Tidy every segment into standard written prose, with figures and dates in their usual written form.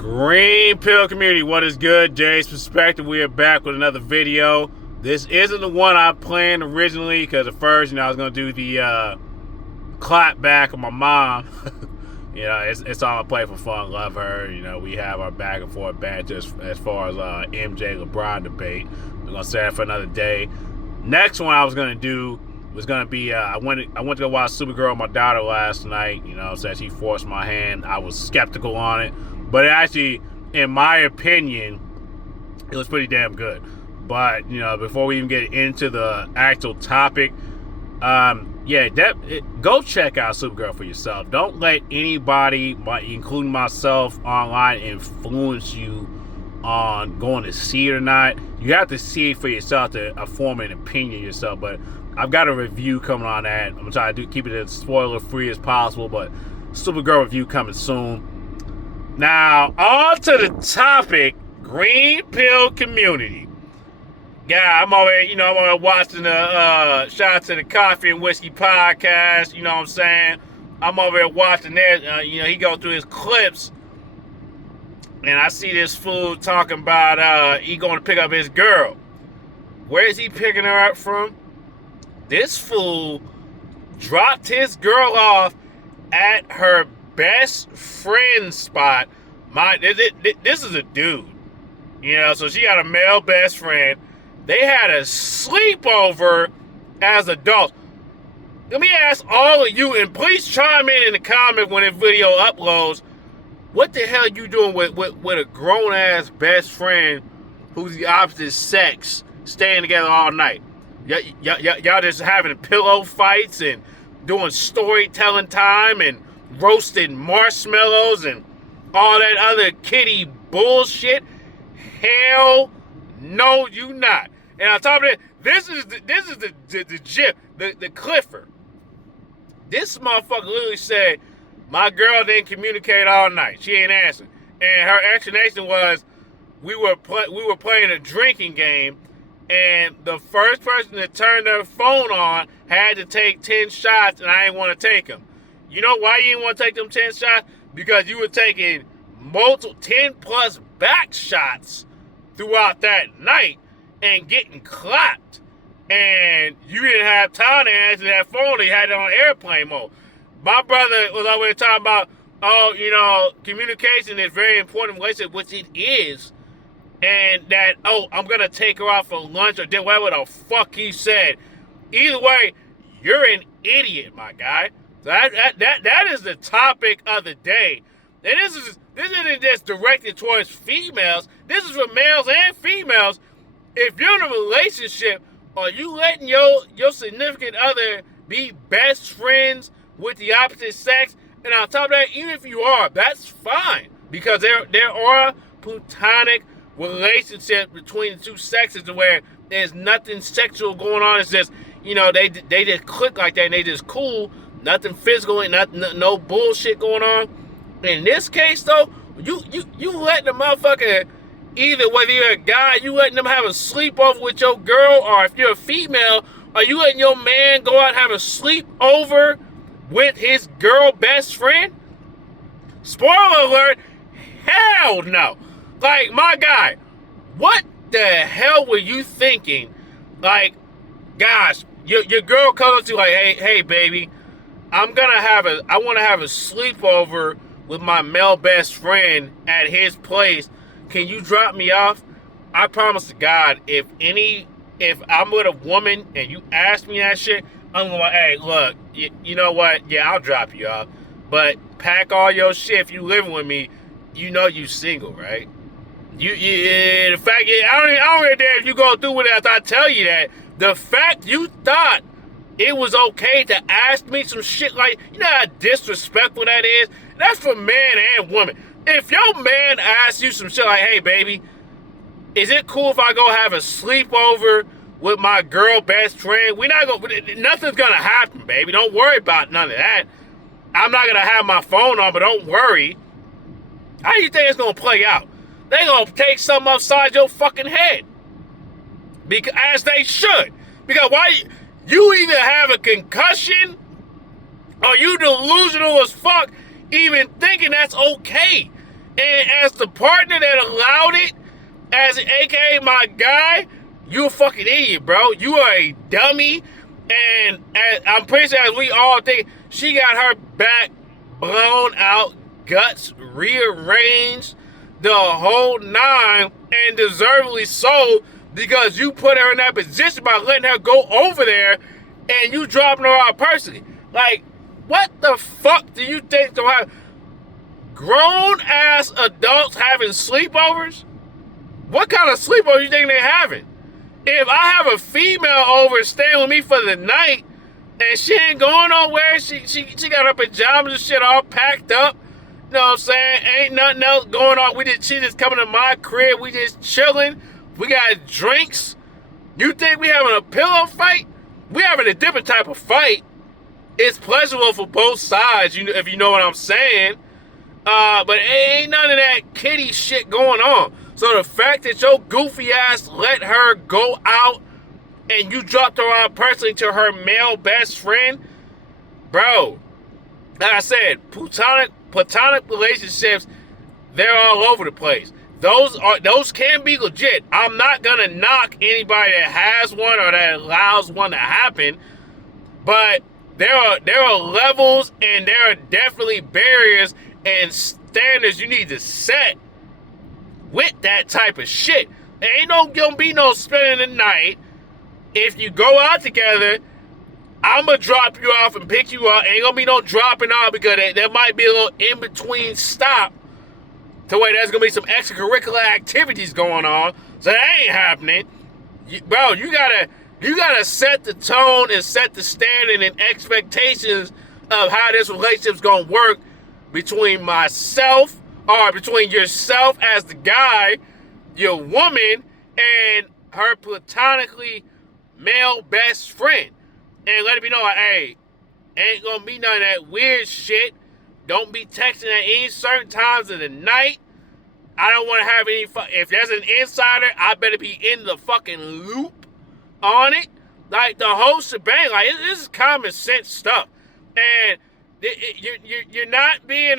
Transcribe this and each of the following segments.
Green Pill community, what is good? Jay's Perspective. We are back with another video. This isn't the one I planned originally because at first, I was going to do the clap back of my mom. It's all I play for fun. Love her. We have our back and forth banter as far as MJ LeBron debate. We're going to set it for another day. Next one I was going to do was going to be, I went to go watch Supergirl with my daughter last night. So she forced my hand. I was skeptical on it. But Actually, in my opinion, it was pretty damn good. But, before we even get into the actual topic, go check out Supergirl for yourself. Don't let anybody, including myself, online influence you on going to see it or not. You have to see it for yourself to form an opinion yourself. But I've got a review coming on that. I'm going to try to keep it as spoiler-free as possible. But Supergirl review coming soon. Now, on to the topic, Green Pill community. Yeah, I'm over watching the shout out to the Coffee and Whiskey podcast, you know what I'm saying? I'm over there watching that, he go through his clips, and I see this fool talking about he going to pick up his girl. Where is he picking her up from? This fool dropped his girl off at her best friend spot. This is a dude, so she got a male best friend. They had a sleepover as adults. Let me ask all of you, and please chime in the comments when this video uploads. What the hell you doing with a grown ass best friend who's the opposite sex staying together all night? Y'all just having pillow fights and doing storytelling time and roasting marshmallows and all that other kitty bullshit? Hell no, you not. And on top of that, this is the Jip, the Clifford. This motherfucker literally said, my girl didn't communicate all night. She ain't answering. And her explanation was, we were playing a drinking game, and the first person to turn their phone on had to take 10 shots, and I didn't want to take them. You know why you didn't want to take them 10 shots? Because you were taking 10 plus back shots throughout that night and getting clapped. And you didn't have time to answer that phone. You had it on airplane mode. My brother was always talking about, communication is very important in relationship, which it is. And that, I'm going to take her out for lunch or dinner, whatever the fuck he said. Either way, you're an idiot, my guy. So that is the topic of the day. And this isn't just directed towards females. This is for males and females. If you're in a relationship, are you letting your significant other be best friends with the opposite sex? And on top of that, even if you are, that's fine. Because there are platonic relationships between the two sexes where there's nothing sexual going on. It's just, they just click like that and they just cool. Nothing physical and no bullshit going on. In this case, though, you letting the motherfucker, either whether you're a guy, you letting them have a sleepover with your girl, or if you're a female, are you letting your man go out and have a sleepover with his girl best friend? Spoiler alert, hell no. Like, my guy, what the hell were you thinking? Like, gosh, your girl comes to you like, hey, baby, I want to have a sleepover with my male best friend at his place. Can you drop me off? I promise to God, if I'm with a woman and you ask me that shit, I'm going to like, hey, look, you know what? Yeah, I'll drop you off. But pack all your shit. If you living with me, you single, right? The fact is, I don't really care if you go through with it after I tell you that. The fact you thought it was okay to ask me some shit like, how disrespectful that is? That's for man and woman. If your man asks you some shit like, hey, baby, is it cool if I go have a sleepover with my girl best friend? Nothing's going to happen, baby. Don't worry about none of that. I'm not going to have my phone on, but don't worry. How do you think it's going to play out? They're going to take something upside your fucking head. As they should. Because you either have a concussion or you delusional as fuck even thinking that's okay. And as the partner that allowed it, as AKA my guy, you a fucking idiot, bro. You are a dummy. And I'm pretty sure as we all think, she got her back blown out, guts rearranged, the whole nine, and deservedly so, because you put her in that position by letting her go over there and you dropping her out personally. Like, what the fuck do you think to have grown-ass adults having sleepovers? What kind of sleepover do you think they're having? If I have a female over staying with me for the night and she ain't going nowhere, she got her pajamas and shit all packed up, you know what I'm saying? Ain't nothing else going on. She just coming to my crib. We just chilling. We got drinks. You think we having a pillow fight? We having a different type of fight. It's pleasurable for both sides, if you know what I'm saying. But ain't none of that kitty shit going on. So the fact that your goofy ass let her go out and you dropped her out personally to her male best friend, bro, like I said, platonic relationships, they're all over the place. Those can be legit. I'm not gonna knock anybody that has one or that allows one to happen, but there are levels and there are definitely barriers and standards you need to set with that type of shit. There ain't gonna be no spending the night. If you go out together, I'm gonna drop you off and pick you up. Ain't gonna be no dropping off because there might be a little in-between stop to where there's gonna be some extracurricular activities going on. So that ain't happening. Bro, you gotta set the tone and set the standard and expectations of how this relationship's gonna work between myself, or between yourself as the guy, your woman, and her platonically male best friend. And let it be known, like, hey, ain't gonna be none of that weird shit. Don't be texting at any certain times of the night. I don't want to have any if there's an insider, I better be in the fucking loop on it. Like, the whole shebang. Like, this is common sense stuff. And you're not being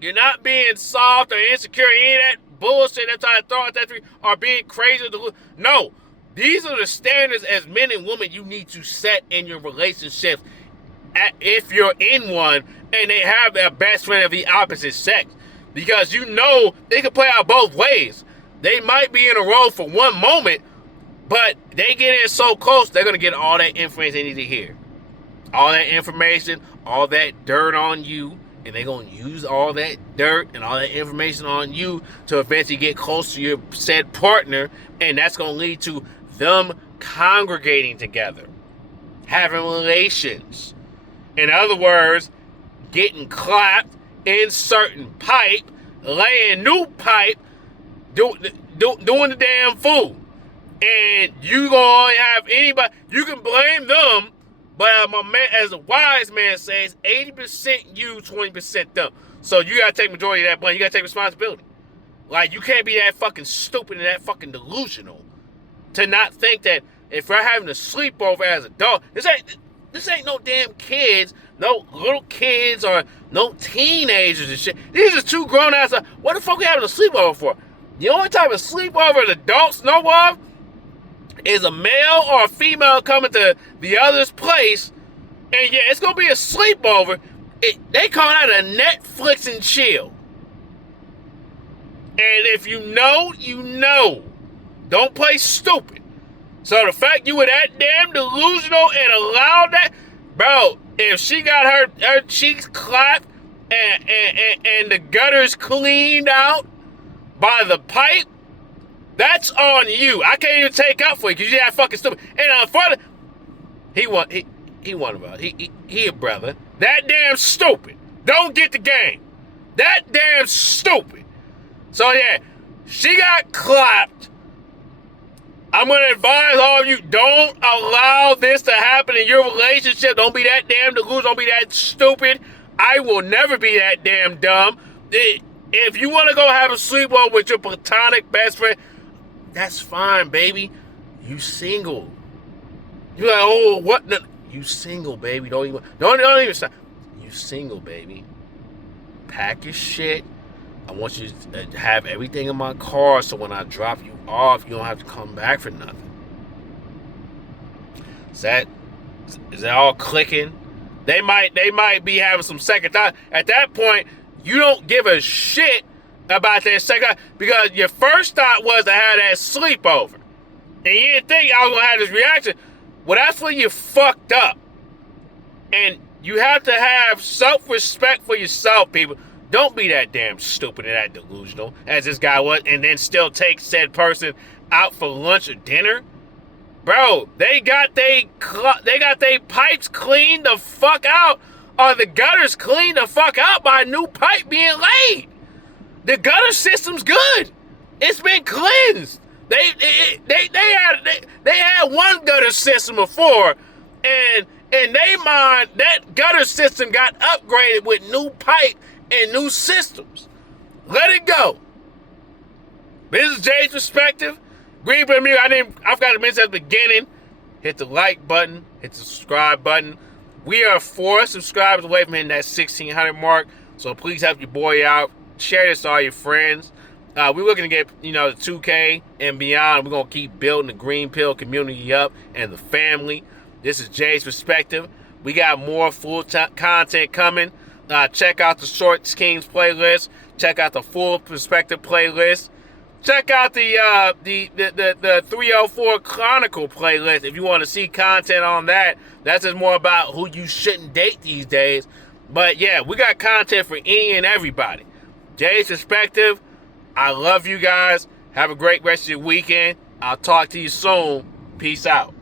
you're not being soft or insecure, any of that bullshit they're trying to throw at that, or being crazy. No, these are the standards as men and women you need to set in your relationships if you're in one and they have their best friend of the opposite sex. Because you know they can play out both ways. They might be in a role for one moment, but they get in so close, they're going to get all that information they need to hear. All that information, all that dirt on you, and they're going to use all that dirt and all that information on you to eventually get close to your said partner, and that's going to lead to them congregating together, having relations. In other words, getting clapped, inserting pipe, laying new pipe, doing the damn fool. And you going to have anybody, you can blame them, but my man, as a wise man says, 80% you, 20% them. So you got to take majority of that blame. You got to take responsibility. Like, you can't be that fucking stupid and that fucking delusional to not think that if we're having a sleepover as a dog, this ain't no damn kids, no little kids or no teenagers and shit. These are two grown-ass. What the fuck we having a sleepover for? The only type of sleepover the adults know of is a male or a female coming to the other's place, and yeah, it's gonna be a sleepover. They call that a Netflix and chill. And if you know, you know. Don't play stupid. So the fact you were that damn delusional and allowed that, bro, if she got her cheeks clapped and the gutters cleaned out by the pipe, that's on you. I can't even take up for you because you're that fucking stupid. And further, he won about he a brother. That damn stupid. Don't get the game. That damn stupid. So yeah, she got clapped. I'm going to advise all of you, don't allow this to happen in your relationship. Don't be that damn delusional. Don't be that stupid. I will never be that damn dumb. If you want to go have a sleepover with your platonic best friend, that's fine, baby. You single. You're like, oh, what? No, you single, baby. Don't even stop. You single, baby. Pack your shit. I want you to have everything in my car so when I drop you off, you don't have to come back for nothing. Is that all clicking? They might be having some second thought. At that point, you don't give a shit about their second thought because your first thought was to have that sleepover. And you didn't think I was going to have this reaction. Well, that's when you fucked up. And you have to have self-respect for yourself, people. Don't be that damn stupid and that delusional as this guy was and then still take said person out for lunch or dinner. Bro, they got they pipes cleaned the fuck out, or the gutters cleaned the fuck out by a new pipe being laid. The gutter system's good. It's been cleansed. They had one gutter system before, and in their mind, that gutter system got upgraded with new pipe and new systems. Let it go. This is Jay's perspective. Green Blue Music. I forgot to mention at the beginning. Hit the like button. Hit the subscribe button. We are 4 subscribers away from hitting that 1,600 mark. So please help your boy out. Share this to all your friends. We're looking to get, the 2K and beyond. We're going to keep building the Green Pill community up and the family. This is Jay's perspective. We got more full content coming. Check out the Shorts Kings playlist. Check out the Full Perspective playlist. Check out the 304 Chronicle playlist if you want to see content on that. That's just more about who you shouldn't date these days. But yeah, we got content for any and everybody. Jay's perspective. I love you guys. Have a great rest of your weekend. I'll talk to you soon. Peace out.